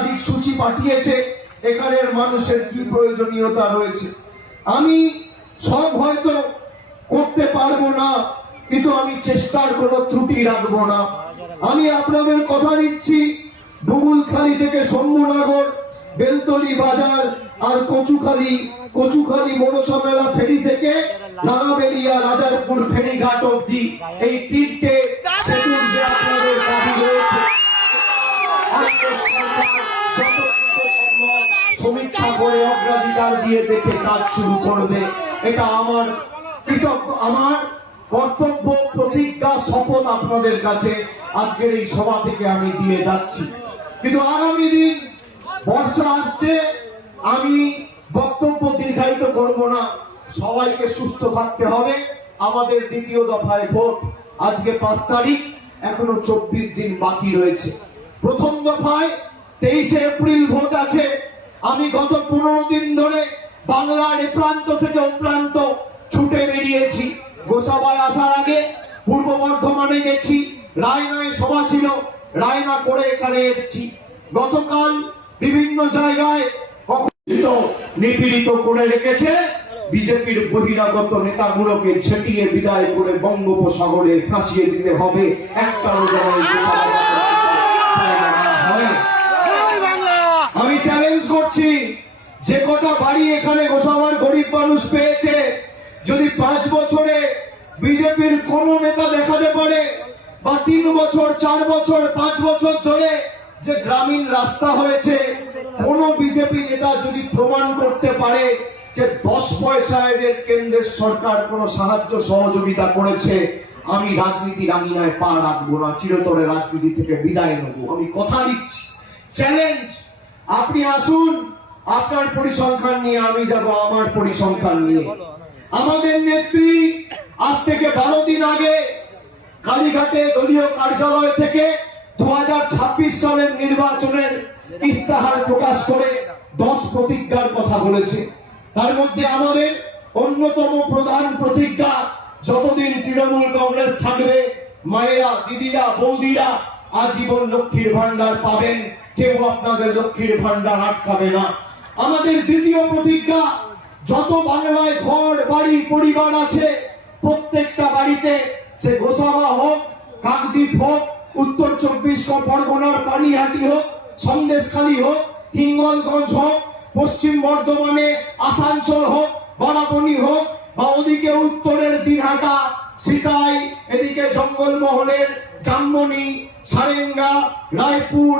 একাধিক সূচি পাঠিয়েছে, এখানের মানুষের কি প্রয়োজনীয়তা রয়েছে। আমি সব হয়তো করতে পারবো না, কিন্তু আমি চেষ্টার কোনো ত্রুটি রাখবো না। আমি আপনাদের কথা দিচ্ছি, ডুবুলখালি থেকে শম্ভুনগর, বেলতলি বাজার আর কচুখালী মনসা মেলা ফেরি থেকে নাগাবেলিয়া রাজারপুর ফেরিঘাট অব্দি এই তিনটে সেতুর যে আপনাদের দাবি রয়েছে, সমীক্ষা করে অগ্রাধিকার দিয়ে দেখে কাজ শুরু করবে। এটা আমার কর্তব্য, প্রতিজ্ঞা, শপথ আপনাদের কাছে আজকের এই সভা থেকে আমি দিয়ে যাচ্ছি। কিন্তু আগামী দিন বর্ষা আসছে, আমি বক্তব্য দীর্ঘায়িত করব না। সবাইকে সুস্থ থাকতে হবে। আমাদের দ্বিতীয় দফায় ভোট, আজকে 5 তারিখ, এখনো 24 দিন বাকি রয়েছে। প্রথম দফায় 23 এপ্রিল ভোট আছে। আমি গত 15 দিন ধরে বাংলার এ প্রান্ত থেকে ও প্রান্ত ছুটে বেরিয়েছি। গোসাবায় আসার আগে পূর্ব বর্ধমানে গেছি, রায়নায় সভা ছিল, রায়না করে এখানে এসেছি। গতকাল বিভিন্ন জায়গায় নিপীড়িত করে রেখেছে বিজেপির বহিরাগত নেতাগুলোকে ছেটিয়ে বিদায় করে বঙ্গোপসাগরে ফাঁসিয়ে দিতে হবে। আমি চ্যালেঞ্জ করছি, যে কটা বাড়ি এখানে গোসাবার গরিব মানুষ পেয়েছে, যদি 5 বছরে বিজেপির কোন নেতা দেখাতে পারে, বা 3 বছর, 4 বছর, 5 বছর ধরে যে গ্রামীণ রাস্তা হয়েছে, কোন বিজেপি নেতা যদি প্রমাণ করতে পারে যে 10 পয়সায় কেন্দ্রের সরকার কোন সাহায্য সহযোগিতা করেছে, আমি রাজনীতির আঙিনায় পা রাখবো না, চিরতরে রাজনীতি থেকে বিদায় নেব। আমি কথা দিচ্ছি, চ্যালেঞ্জ। আপনি আসুন আপনার পরিসংখ্যান নিয়ে, আমি যাব আমার পরিসংখ্যান নিয়ে। আমাদের নেত্রী আজ থেকে 12 দিন আগে কালীঘাটে দলীয় কার্যালয় থেকে 2026 সালের নির্বাচনের ইস্তাহার প্রকাশ করে 10 প্রতিজ্ঞার কথা বলেছে। তার মধ্যে আমাদের অন্যতম প্রধান প্রতিজ্ঞা, যতদিন তৃণমূল কংগ্রেস থাকবে, মায়েরা, দিদিরা, বৌদিরা আজীবন লক্ষ্মীর ভান্ডার পাবেন, কেউ আপনাদের লক্ষ্মীর ভান্ডার আটকাবে না। আমাদের দ্বিতীয় প্রতিজ্ঞা, যত বাংলায় ঘর বাড়ি পরিবার আছে, প্রত্যেকটা বাড়িতে, সে গোসাবা হোক, কাকদ্বীপ হোক, উত্তর 24 পরগনার পানিহাটি হোক, সন্দেশখালী হোক, হিঙ্গলগঞ্জ হোক, পশ্চিম বর্ধমানে আসানসোল হোক, বারাবণী হোক, বা ওদিকে উত্তরের দিনহাটা, সিতাই, এদিকে জঙ্গলমহলের জামমনি, সারেঙ্গা, রায়পুর,